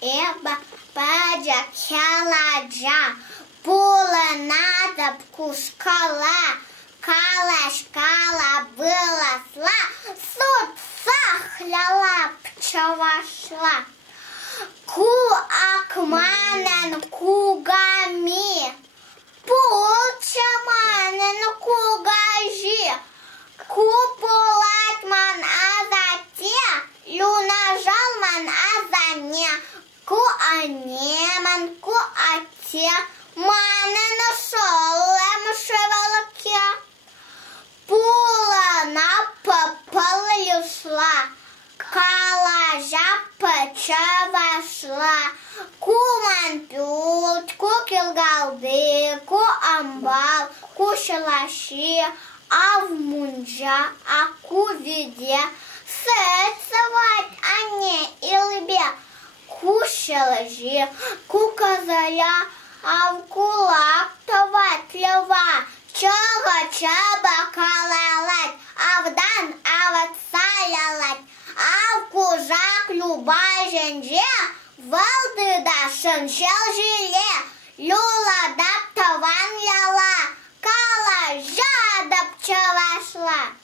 эба падя кяладжа, пула надо кушкала, калашкала вылазла, суд сахляла чăвашла. Ку акманен кугами, пулчаманен кугажи, купулатман азате, люнажалман азане, ку анеман ку ате, манен шолем шевелке. Пула на попал люшла, Калаçатăп çăвашла, куман пют, ку килгалды, ку амбал, ку шалаши, а в мунжа, а ку виде, сецовать ане илбе, ку шалажи, ку козаля, а в кулак товать лева, чăгăчăбă калалать, авдан ават салялать. А в кужак любая женже, валды да шыншел жиле, люла дап таван ляла, Калаçатăп çăвашла.